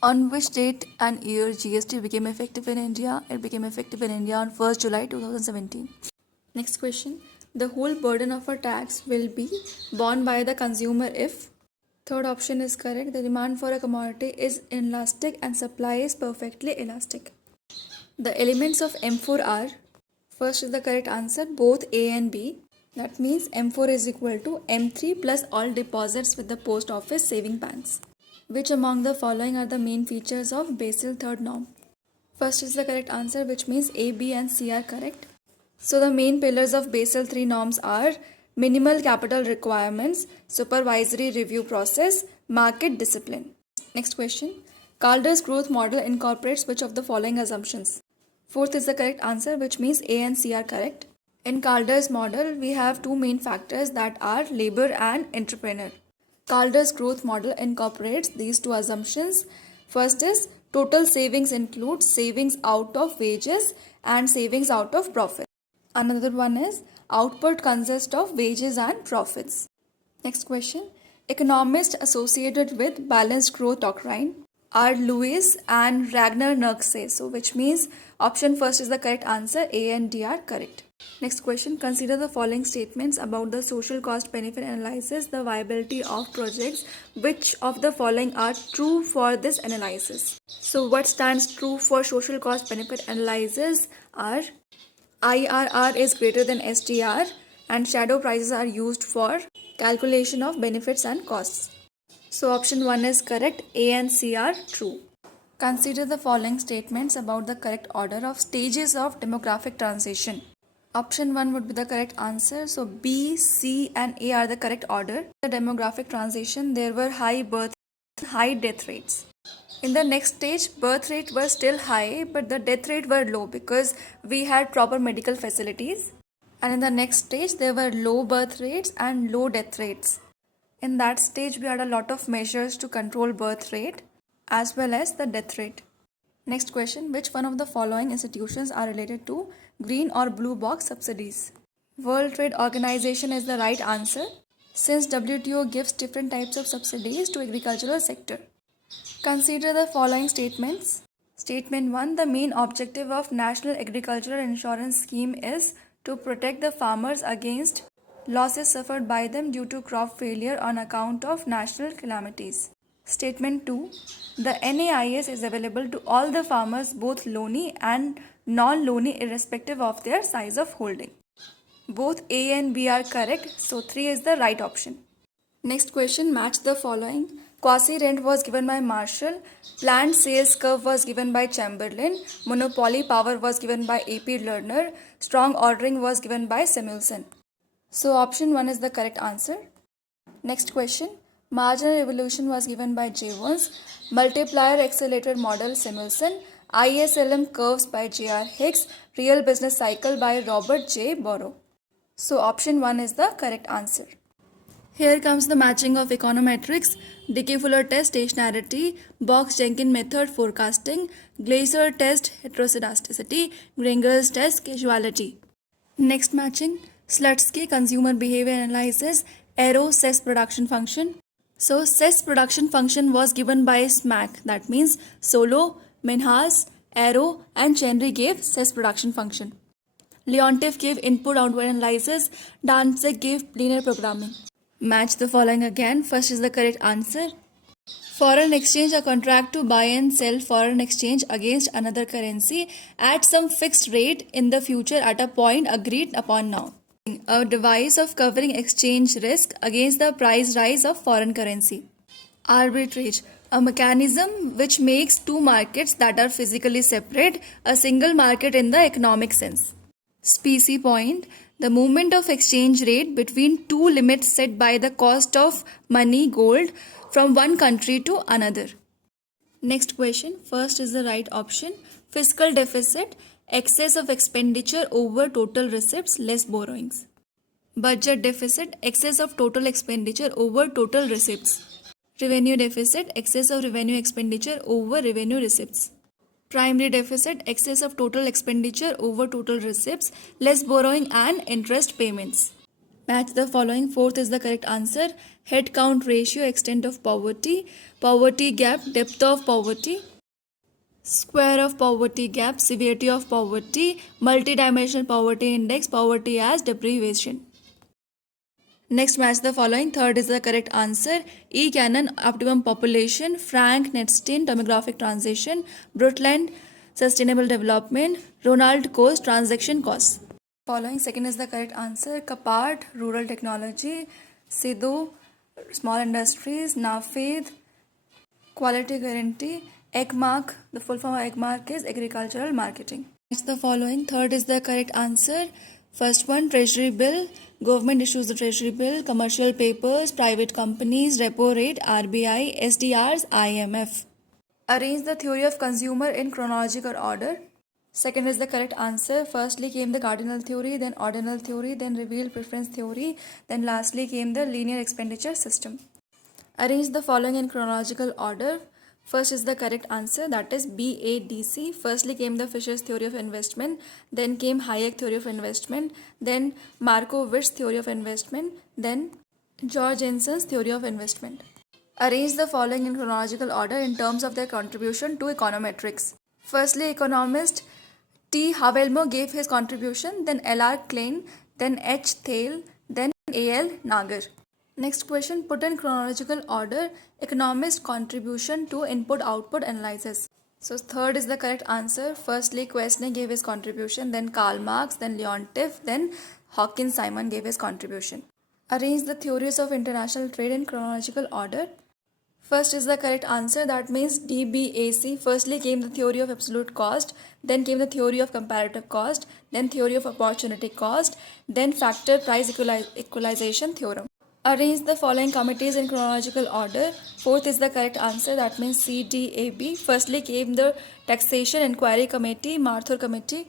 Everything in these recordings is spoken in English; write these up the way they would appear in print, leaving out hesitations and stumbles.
On which date and year GST became effective in India? It became effective in India on 1st July 2017. Next question. The whole burden of a tax will be borne by the consumer if. Third option is correct. The demand for a commodity is inelastic and supply is perfectly elastic. The elements of M4 are. First is the correct answer, both A and B. That means M4 is equal to M3 plus all deposits with the post office saving banks. Which among the following are the main features of Basel third norm? First is the correct answer, which means A, B and C are correct. So the main pillars of Basel III norms are minimal capital requirements, supervisory review process, market discipline. Next question. Calder's growth model incorporates which of the following assumptions? Fourth is the correct answer, which means A and C are correct. In Calder's model, we have two main factors that are labor and entrepreneur. Calder's growth model incorporates these two assumptions. First is total savings includes savings out of wages and savings out of profit. Another one is output consists of wages and profits. Next question. Economists associated with balanced growth doctrine are Lewis and Ragnar Nurkse. So which means option first is the correct answer. A and D are correct. Next question. Consider the following statements about the social cost benefit analysis, the viability of projects. Which of the following are true for this analysis? So what stands true for social cost benefit analysis are IRR is greater than STR and shadow prices are used for calculation of benefits and costs. So option 1 is correct. A and C are true. Consider the following statements about the correct order of stages of demographic transition. Option 1 would be the correct answer. So B, C and A are the correct order. The demographic transition, there were high birth, high death rates. In the next stage, birth rate was still high, but the death rate were low because we had proper medical facilities. And in the next stage, there were low birth rates and low death rates. In that stage, we had a lot of measures to control birth rate as well as the death rate. Next question, which one of the following institutions are related to green or blue box subsidies? World Trade Organization is the right answer since WTO gives different types of subsidies to agricultural sector. Consider the following statements. Statement 1. The main objective of National Agricultural Insurance Scheme is to protect the farmers against losses suffered by them due to crop failure on account of national calamities. Statement 2. The NAIS is available to all the farmers, both loany and non-loany, irrespective of their size of holding. Both A and B are correct, so 3 is the right option. Next question, match the following. Quasi-rent was given by Marshall, planned sales curve was given by Chamberlain, monopoly power was given by A.P. Lerner, strong ordering was given by Samuelson. So option 1 is the correct answer. Next question, marginal evolution was given by Jevons, multiplier accelerated model Samuelson, ISLM curves by J.R. Hicks, real business cycle by Robert J. Borrow. So option 1 is the correct answer. Here comes the matching of econometrics, Dickey-Fuller test stationarity, Box-Jenkins method forecasting, Glaser test heteroscedasticity, Granger's test causality. Next matching, Slutsky consumer behavior analysis, Arrow cess production function. So cess production function was given by SMAC, that means Solo, Minhas, Arrow and Chenry gave cess production function. Leontief gave input-output analysis, Danzig gave linear programming. Match the following again. First is the correct answer. Foreign exchange, a contract to buy and sell foreign exchange against another currency at some fixed rate in the future at a point agreed upon now. A device of covering exchange risk against the price rise of foreign currency. Arbitrage, a mechanism which makes two markets that are physically separate a single market in the economic sense. Specie point, the movement of exchange rate between two limits set by the cost of money gold from one country to another. Next question, first is the right option. Fiscal deficit, excess of expenditure over total receipts less borrowings. Budget deficit, excess of total expenditure over total receipts. Revenue deficit, excess of revenue expenditure over revenue receipts. Primary deficit, excess of total expenditure over total receipts, less borrowing and interest payments. Match the following. Fourth is the correct answer. Head count ratio, extent of poverty, poverty gap, depth of poverty, square of poverty gap, severity of poverty, multidimensional poverty index, poverty as deprivation. Next, match the following. Third is the correct answer. E. Cannon, optimum population, Frank Netstein, demographic transition, Brundtland, sustainable development, Ronald Coase, transaction costs. Following. Second is the correct answer. Kapart, rural technology, Sidhu, small industries, Nafeed, quality guarantee, EGMARK, the full form of EGMARK is agricultural marketing. Next, the following. Third is the correct answer. First one, treasury bill, government issues the treasury bill, commercial papers, private companies, repo rate, RBI, SDRs, IMF. Arrange the theory of consumer in chronological order. Second is the correct answer. Firstly came the cardinal theory, then ordinal theory, then revealed preference theory, then lastly came the linear expenditure system. Arrange the following in chronological order. First is the correct answer, that is BADC. Firstly came the Fisher's theory of investment, then came Hayek theory of investment, then Markowitz theory of investment, then George Jensen's theory of investment. Arrange the following in chronological order in terms of their contribution to econometrics. Firstly, economist T. Havelmo gave his contribution, then L.R. Klein, then H. Thale, then A.L. Nagar. Next question, put in chronological order economist contribution to input-output analysis. So third is the correct answer. Firstly, Quesnay gave his contribution, then Karl Marx, then Leontief, then Hawkins Simon gave his contribution. Arrange the theories of international trade in chronological order. First is the correct answer, that means DBAC. Firstly came the theory of absolute cost, then came the theory of comparative cost, then theory of opportunity cost, then factor price equalization theorem. Arrange the following committees in chronological order. Fourth is the correct answer, that means CDAB. Firstly came the Taxation Inquiry Committee, Mathur Committee.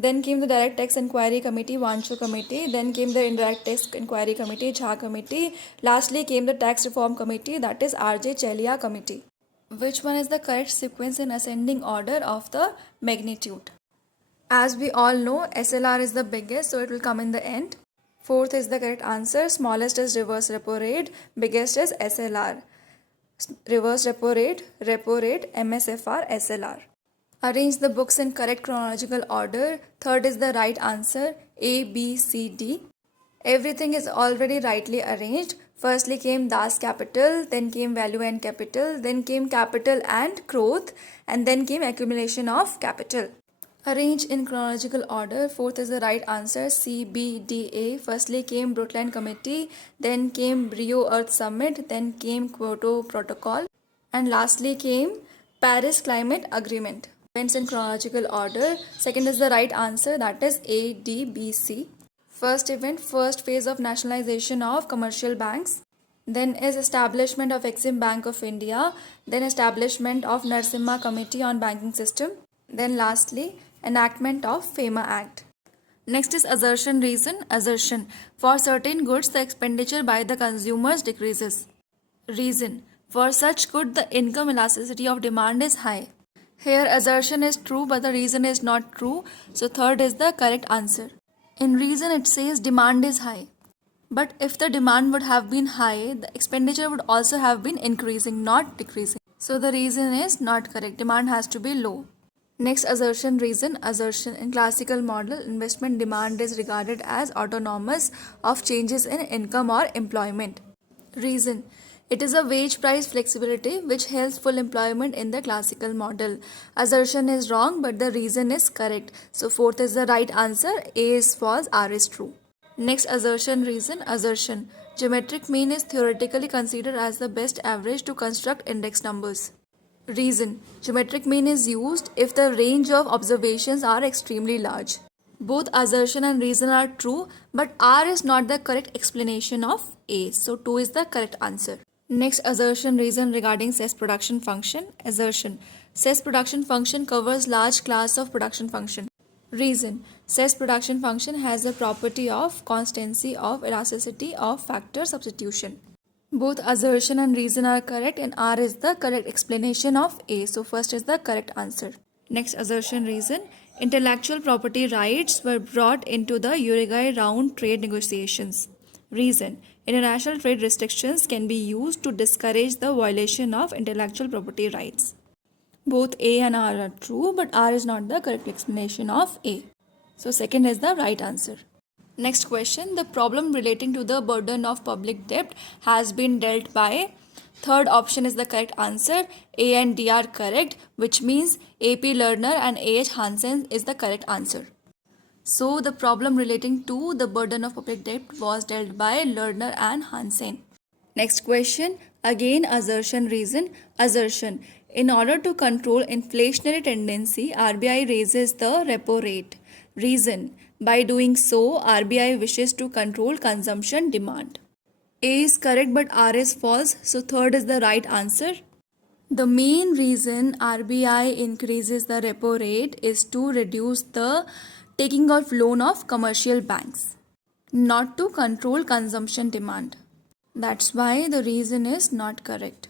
Then came the Direct Tax Inquiry Committee, Wancho Committee. Then came the Indirect Tax Inquiry Committee, Jha Committee. Lastly came the Tax Reform Committee, that is RJ Chelia Committee. Which one is the correct sequence in ascending order of the magnitude? As we all know, SLR is the biggest, so it will come in the end. Fourth is the correct answer. Smallest is reverse repo rate, biggest is SLR. Reverse repo rate, MSFR, SLR. Arrange the books in correct chronological order. Third is the right answer, A, B, C, D. Everything is already rightly arranged. Firstly came Das Capital, then came Value and Capital, then came Capital and Growth, and then came Accumulation of Capital. Arrange in chronological order. Fourth is the right answer, CBDA. Firstly came Brundtland Committee, then came Rio Earth Summit, then came Kyoto Protocol, and lastly came Paris Climate Agreement. Events in chronological order. Second is the right answer, that is ADBC. First event, first phase of nationalization of commercial banks. Then is establishment of Exim Bank of India. Then establishment of Narasimha Committee on Banking System. Then lastly, enactment of FEMA Act. Next is assertion reason. Assertion. For certain goods, the expenditure by the consumers decreases. Reason. For such good, the income elasticity of demand is high. Here assertion is true, but the reason is not true. So third is the correct answer. In reason it says demand is high. But if the demand would have been high, the expenditure would also have been increasing, not decreasing. So the reason is not correct. Demand has to be low. Next, assertion reason. Assertion. In classical model, investment demand is regarded as autonomous of changes in income or employment. Reason. It is a wage price flexibility which helps full employment in the classical model. Assertion is wrong, but the reason is correct. So fourth is the right answer. A is false, R is true. Next, assertion reason. Assertion. Geometric mean is theoretically considered as the best average to construct index numbers. Reason. Geometric mean is used if the range of observations are extremely large. Both assertion and reason are true, but R is not the correct explanation of A. So 2 is the correct answer. Next, assertion reason regarding SES production function. Assertion. SES production function covers large class of production function. Reason. SES production function has the property of constancy of elasticity of factor substitution. Both assertion and reason are correct, and R is the correct explanation of A. So first is the correct answer. Next, assertion reason. Intellectual property rights were brought into the Uruguay round trade negotiations. Reason: international trade restrictions can be used to discourage the violation of intellectual property rights. Both A and R are true, but R is not the correct explanation of A. So second is the right answer. Next question. The problem relating to the burden of public debt has been dealt by. Third option is the correct answer. A and D are correct, which means AP Lerner and AH Hansen is the correct answer. So the problem relating to the burden of public debt was dealt by Lerner and Hansen. Next question. Again, assertion, reason. Assertion: in order to control inflationary tendency, RBI raises the repo rate. Reason: by doing so, RBI wishes to control consumption demand. A is correct but R is false, so third is the right answer. The main reason RBI increases the repo rate is to reduce the taking of loan of commercial banks, not to control consumption demand. That's why the reason is not correct.